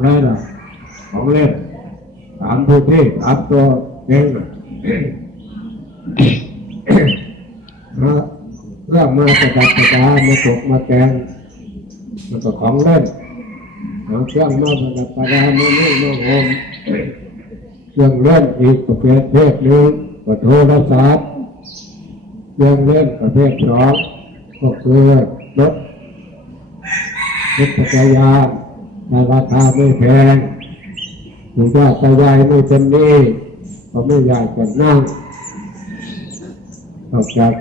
อะไรล่ะของเล่นถามผู้ที่ถามตัวเองเรื่องมาประดับประดามาตกมาแกงมันก็ของเล่นเอาเครื่องมาประดับประดามานุ่งมาห่มเครื่องเล่นอีกประเภทหนึ่งก็โทรศัพท์เครื่องเล่นประเภทสองก็คือรถจักรยานราคาไม่แพงคุณย่าตายายไม่เป็นหนี้ก็ไม่อยากจะนั่งออกจาก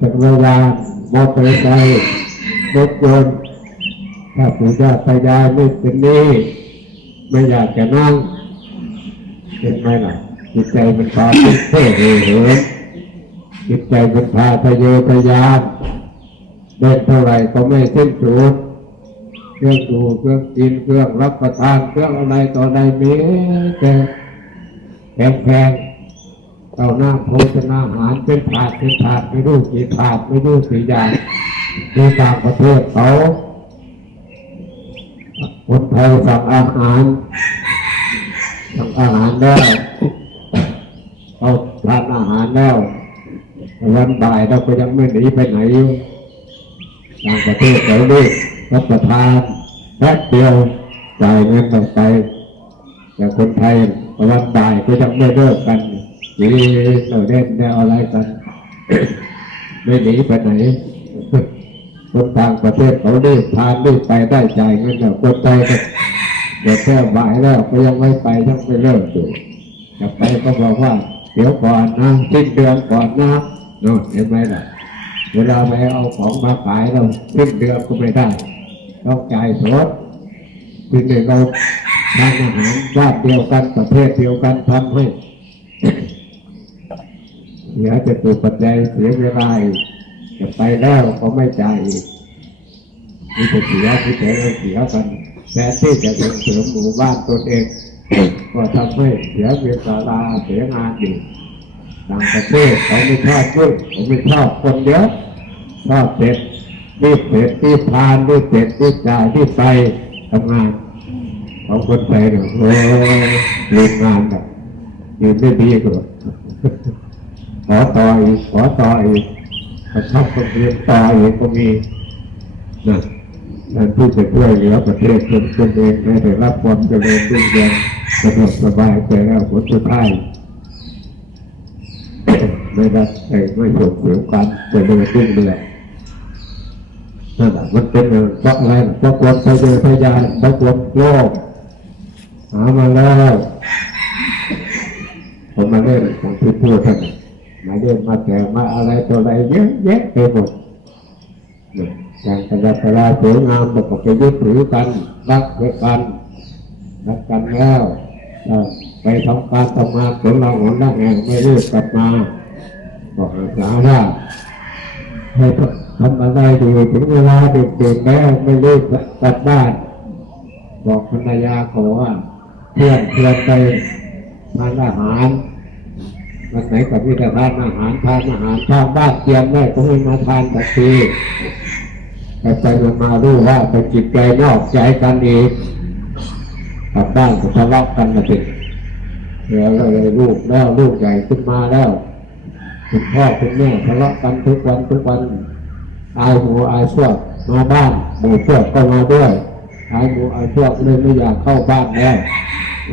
จักรยานมอเตอร์ไซค์รถยนต์ถ้าคุณย่าตายายไม่เป็นหนี้ไม่อยากจะนั่งเป็นไงล่ะจิตใจมันพาไปเท่เหินจิตใจมันพาทะเยอทะยานเดินเท่าไรก็ไม่สิ้นสุดเครื่องดูเครื่องกินเครื่องรับประทานเครื่องอะไรต่ออะไรมีแต่แพงๆเอาหน้าโภชนาอาหารเป็นถาดไม่รู้กี่ถาดไม่รู้กี่อย่างในต่างประเทศเขาคนไทยสั่งอาหารแล้วเอาทานอาหารแล้ววันบ่ายเราก็ยังไม่หนีไปไหนอยู่ต่างประเทศเขาด้วยรับประทานแป๊บเดียวจ่ายเงินออกไปแต่คนไทยวันบ่ายก็ยังไม่เลิกกันยืนเล่นอะไรกันไม่หนีไปไหนคนต่างประเทศเขาได้ทานได้ไปได้จ่ายเงินแล้วคนไทยก็เดี๋ยวแค่บ่ายแล้วก็ยังไม่ไปยังไม่เลิกอยู่จะไปก็บอกว่าเดี๋ยวก่อนนะสิ้นเดือนก่อนนะเนาะเห็นไหมล่ะเวลาไปเอาของมาขายเราสิ้นเดือนก็ไม่ได้ต้องจ่ายสดทีนี้เราทานอาหารญาติเดียวกันประเทศเดียวกันทำให้เสียจะถูกปัจจัยเสียเวลาจะไปแล้วก็ไม่จ่ายอีกนี่จะเสียที่แต่เราเสียกันแต่ที่จะส่งเสริมหมู่บ้านตนเองก็ทำให้เสียเวลาเสียงานอยู่ต่างประเทศเขาไม่ชอบยุ่งเขาไม่ชอบคนเยอะชอบเสร็จรีบทานรีบเสร็จรีบจ่ายรีบไปทำงานของคนไทยเนี่ยโอ้เรียนงานแบบยืนได้ดีกว่าขอต่ออีกชอบคนเรียนต่ออีกก็มีนะนั่นผู้จะช่วยเหลือประเทศคนเองได้รับความเจริญรุ่งเรืองสะดวกสบายใจแล้วผลสุดท้ายไม่ได้ไม่ส่งเสริมการเจริญรุ่งเรืองนั่นแหละมันเป็นเพราะอะไรเพราะความทะเยอทะยานเพราะความโลภหามาแล้วผมมาเล่นของที่พูดท่านมาเล่นมาแต่มาอะไรตัวอะไรเยอะแยะไปหมดอย่างกระดาษกระดาษสวยงามแบบไปยึดถือกันรักกันแล้วไปทำการทำงานผลเราหนได้แห่งไม่รีบกลับมาบอกสาระให้ทำอะไรอยู่ถึงเวลาเด็กๆแล้วไม่รีบกลับบ้านบอกภรรยาขอว่าเพื่อนไปทานอาหารวันไหนกับพี่จะทานอาหารทางบ้านเตรียมได้ก็ให้มาทานแต่ทีแต่ไปมาดูว่าไปจิตใจนอกใจกันอีกกลับบ้านก็ทะเลาะกันนะสิเดี๋ยวเลยลูกใหญ่ขึ้นมาแล้วคุณพ่อคุณแม่ทะเลาะกันทุกวันอายหมูอายพวกมาบ้านหมู่พวกก็มาด้วยอายหมูอายพวกเลยไม่อยากเข้าบ้านแล้ว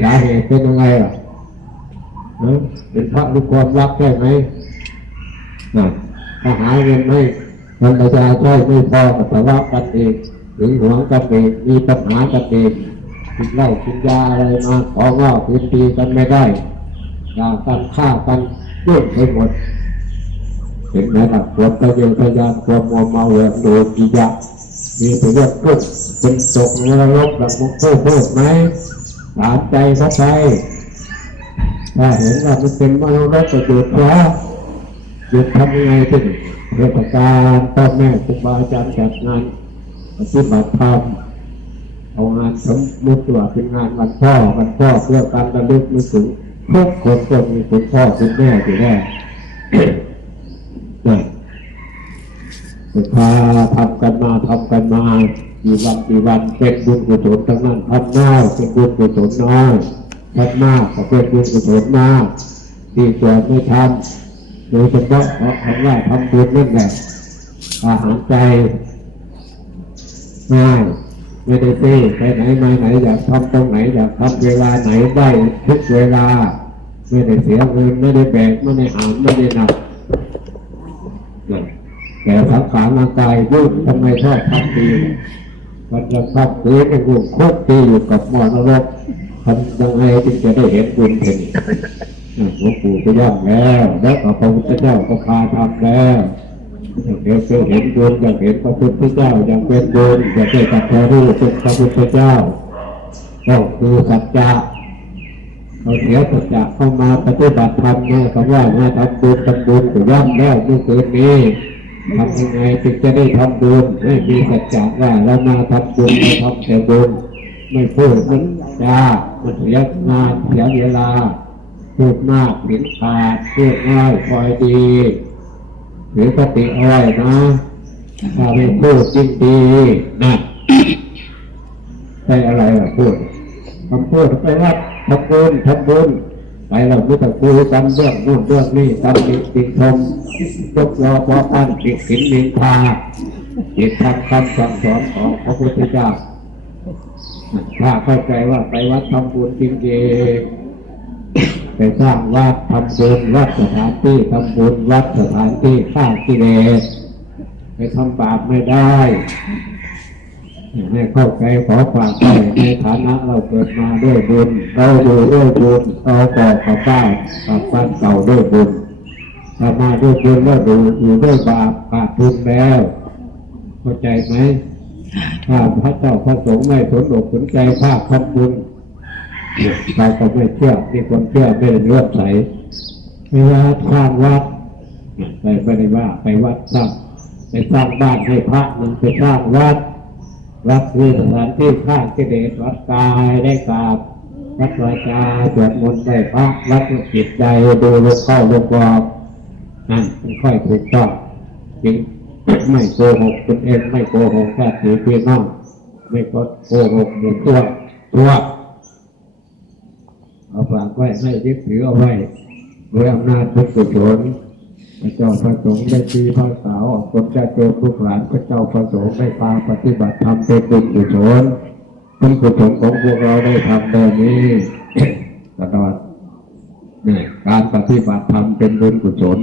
สาเหตุเป็นยังไงล่ะเป็นเพราะมีความรักใช่ไหมถ้าหาเงินไม่ภรรยาใช้ไม่พอก็ทะเลาะกันเองหรือหวงกันเองมีปัญหากันเองกินเหล้ากินยาอะไรมาของอกกินตีกันไม่ได้ด่ากันฆ่ากันยุ่งไปหมดเห็นไหมล่ะความทะเยอทะยานความมัวเมาแหวกโดนกิยะมีแต่เรื่องพูดเป็นตกนรกหลังมุกพูดไหมถามใจเขาไปถ้าเห็นว่ามันเป็นมรดกก็หยุดเพราะหยุดทำยังไงถึงเทศกาลพ่อแม่ครูบาอาจารย์จัดงานปฏิบัติธรรมเอางานสมมุติว่าเป็นงานวันพ่อเพื่อการระลึกนึกถึงทุกคนก็มีคุณพ่อคุณแม่อยู่แน่ พาทำกันมากี่วันเป็นบุญกุศลทั้งนั้นทำน้อยเป็นบุญกุศลน้อยทำมากก็เป็นบุญกุศลมากที่ส่วนไม่ทำโดยเฉพาะคำว่าทำบุญนั่นแหละอาหารใจง่ายไม่ได้ตีไปไหนมาไหนอยากทำตรงไหนอยากทำเวลาไหนได้ทุกเวลาไม่ได้เสียเงินไม่ได้แบกไม่ได้หามไม่ได้หนักแต่สังขารร่างกายยุ่งทำไมชอบทำดีมันจะชอบตีไอ้บุญโคตรตีอยู่กับหม้อนรกทำยังไงจึงจะได้เห็นบุญเห็นหลวงปู่จะย่อมแล้วพระพุทธเจ้าก็พาทำแล้วเดี๋ยวจะเห็นบุญอยากเห็นพระพุทธเจ้าอย่างเป็นบุญอยากได้ตัดทอรู้เป็นพระพุทธเจ้าก็คือสัจจะเราเสียสัจจะเข้ามาปฏิบัติธรรมเนี่ยคำว่ามาทำบุญก็ย่อมแล้วเมื่อคืนนี้ทำยังไงจึงจะได้ทำบุญให้มีสัจจะว่าเรามาทำบุญเราทำแต่บุญไม่พูดมันจามันเสียงานเสียเวลาพูดมากเห็นขาดพูดง่ายคอยดีหรือสติเอาไว้นะถ้าไม่พูดจริงดีนะใช่อะไรล่ะพูดคำพูดไปว่าทำบุญไปเราไม่ต้องคุยกันเรื่องนู่นเรื่องนี้ตำหนิติชมยกยอพอปั้นติดขินนินทาจิตทำคำสั่งสอนของพระพุทธเจ้าถ้าเข้าใจว่าไปวัดทำบุญจริงๆไปสร้างวัดทำบุญวัดสถานที่ทำบุญวัดสถานที่ฆ่ากิเลสไปทำบาปไม่ได้ให้เข้าใจขอฝากไว้ในฐานะเราเกิดมาด้วยบุญเราอยู่ด้วยบุญเราก่อกับบ้านเก่าด้วยบุญถ้ามาด้วยบุญแล้วอยู่ด้วยบาปขาดทุนแล้วเข้าใจไหมถ้าพระเจ้าพระสงฆ์ไม่สนอกสนใจภาคทำบุญเราก็ไม่เชื่อมีคนเชื่อไม่เลื่อมใสไม่ว่าสร้างวัดไปไม่ได้ว่าไปวัดสร้างไปสร้างบ้านให้พระมันไปสร้างวัดคือสถานที่ฆ่ากิเลสวัดกายได้กราบวัดวาจาสวดมนต์ได้พระวัดจิตใจดูลงเข้าลงออกนั่นเป็นค่อยถูกต้องจริงไม่โกหกตนเองไม่โกหกญาติพี่น้องไม่โกหกหมู่ตัวเอาฝากไว้ให้ยึดถือเอาไว้ด้วยอำนาจบุญกุศลพระเจ้าพระสงฆ์ได้ชี้พระสาวคนจะโจมลูกหลานพระเจ้าพระสงฆ์ได้พาปฏิบัติธรรมเป็นบุญกุศลบุญกุศลของพวกเราได้ทำแบบนี้ตลอดการปฏิบัติธรรมเป็นบุญกุศล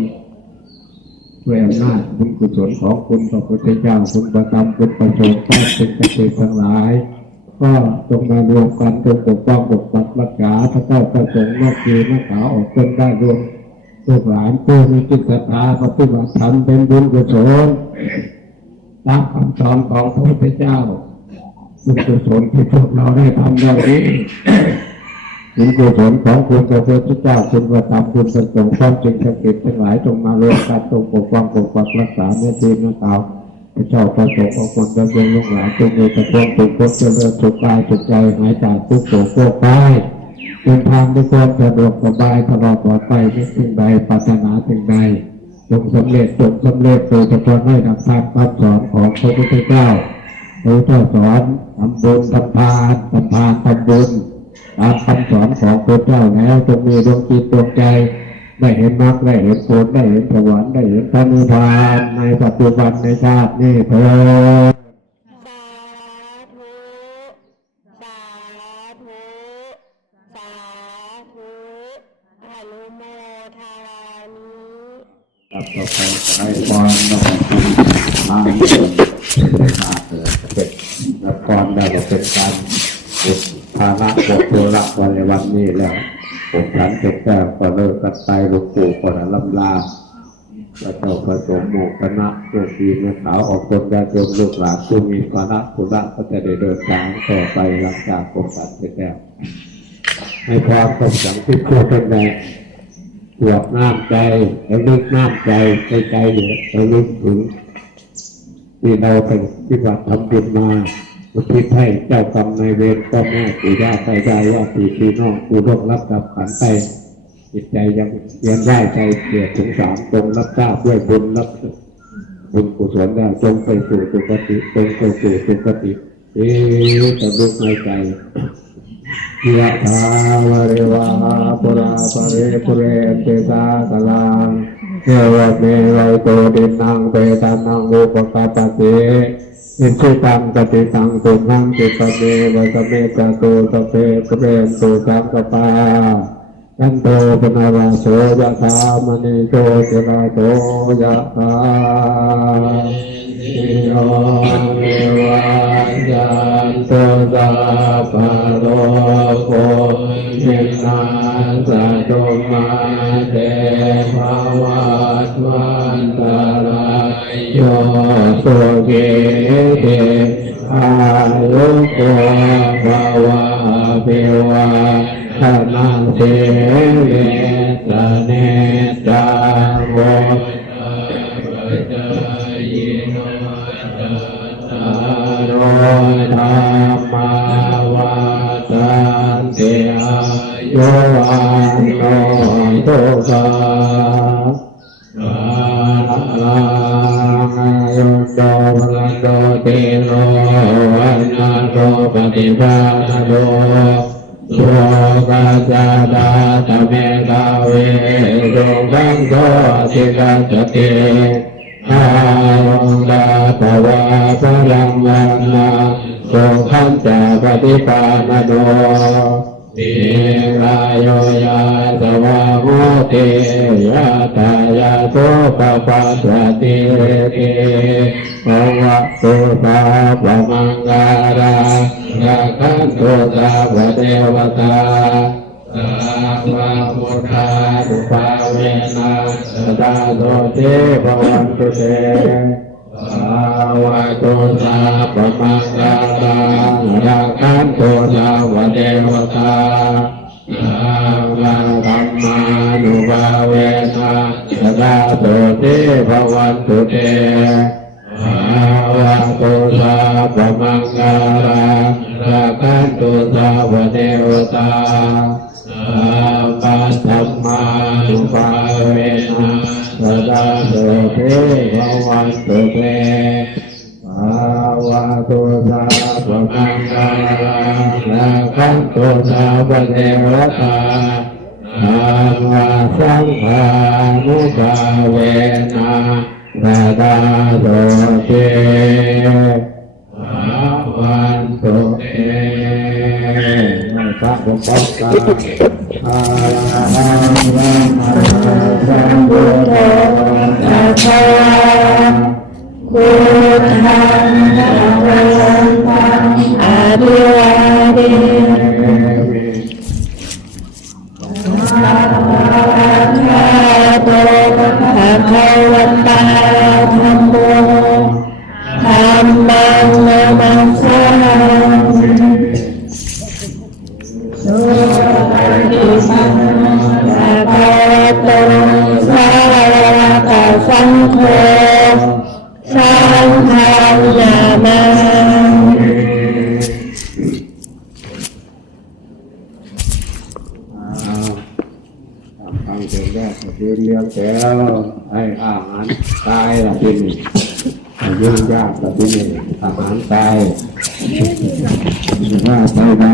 ด้วยอำนาจบุญกุศลของคุณพระพุทธเจ้าคุณประธรรมคุณประสงค์เป็นเกษตรทั้งหลายก็จงมารวมกันจงปกป้องปกปักรักษาพระเจ้าพระสงฆ์นักเรียนนักข่าวออกเป็นได้รวมลูกหลานผู้มีจิตศรัทธาปฏิบัติธรรมเป็นบุญกุศลตามคำสอนของพระพุทธเจ้าบุญกุศลที่พวกเราได้ทำได้นี้บุญกุศลของคุณพระพุทธเจ้าคุณพระธรรมคุณพระสงฆ์ความจริงศักดิ์สิทธิ์ทั้งหลายจงมารวมกันจงปกป้องปกปักรักษาเมื่อทีนักข่าวพระเจ้าพระสงฆ์ของคนดำเนินลูกหลานจงมีแต่ความสุขความเจริญสุขกายสุขใจหายจากทุกโศกโรคภัยเดินทางด้วยความสะดวกสบายตลอดปลอดภัยไม่สิ่งใดปรารถนาสิ่งใดจงสำเร็จโดยเฉพาะให้ดังตามคำสอนของพระพุทธเจ้าพระพุทธสอนทำบุญทำทานทำบุญตามคำสอนของพระเจ้าแล้วจงมีดวงจิตดวงใจได้เห็นมรรคได้เห็นผลได้เห็นสวรรค์ได้เห็นพระนิพพานในปัจจุบันในชาตินี้เถิดต่อไปให้พรเราทางเป็นภาระเป็นละครได้เป็นการภาระบทเทระวันในวันนี้แล้วผมฉันเจ็บแก้วก็เลิกกันไปหลวงปู่ก็ลำลาพระเจ้าพระสงฆ์หมู่คณะโยมดีแม่ขาวออกคนญาติโยมลูกหลานผู้มีภาระธุระก็จะได้เดินทางต่อไปหลังจากผมฉันเจ็บแก้วให้พรผมฉันที่พูดเป็นไงตรวจน้ำใจแล้วลึกน้ำใจใจเนี่ยเราลึกถึงที่เราไปปฏิบัติทำบุญมาอุทิศให้เจ้ากรรมนายเวรพ่อแม่ปู่ย่าตายายว่าพี่น้องผู้ร่วงรับกับขันไปจิตใจยังเยียนได้ใจเกลียดสงสารจงรับทราบด้วยบุญรับ บุญกุศลได้จงไปสู่สุคติจงไปสู่สุคติตะลุกในใจยะถาวะริวะปุราปะริปุเรนติสากลังเทวะเมวัยโตดินังเปตานังอุปกาปติอิสิตังกติตังตุนังจิตเมวะสเมจตุสเปกเรนตุสังกปายันโตปนารโสยะธามณิโชติราโตยะธาสิโยเมวะยันโตสัพพะโลกโควินาศตุมาเตภวัตวันตรายโยสุขีติอายุโกภวะภิวะธนังเทเวสเนจังโวโรธรรมาวัฏันติอายุวันโนทุกขายุโตภะโตเตโรวันนาโตปฏิภาณโตโสกัจจดาตเมกาเวโสกังโตติกัจจติอายุดาตวะพลังวันนาโสขันจะปฏิภาณโตติรายโยยาสวะโมติยะตายาโสปะปัสสติเตภวะตุสาปะมังการาราคันตุสาปะเทวตาสัพพะพุทธานุภาเวนะสัตตาโสติภวันตุเตภวะตุสาปะมังการาราคันตุสาปะเทวตาสัพพะธัมมานุภาเวนะสัตตาโสติภวันตุเตภวะตุสาปะมังการาราคันตุสาปะเทวตาสัพพะธัมมานุภาเวนะสัตตาโสติภวันตุเตภวะตุสาปะมังการาราคันตุสาปะเทวตาธัมมาสังฆานุภาเวนะสัตตาโสติภวันตุเตพระพุทธเจ้าอะระหังสัมพุทโธสัพพะพุทธังภะวันตังอะภิวาเทมิสัพพะโตภะคะวะตาธัมโมธัมมังนะมัสสามิสุปฏิปันโนภะคะวะโตสาวกสังโฆสังฆังนามาฟังเสียงแรกคือเลี้ยงแล้วให้อาหารตายละทีนี้ยุ่งยากละทีนี้อาหารตายว่าตายมา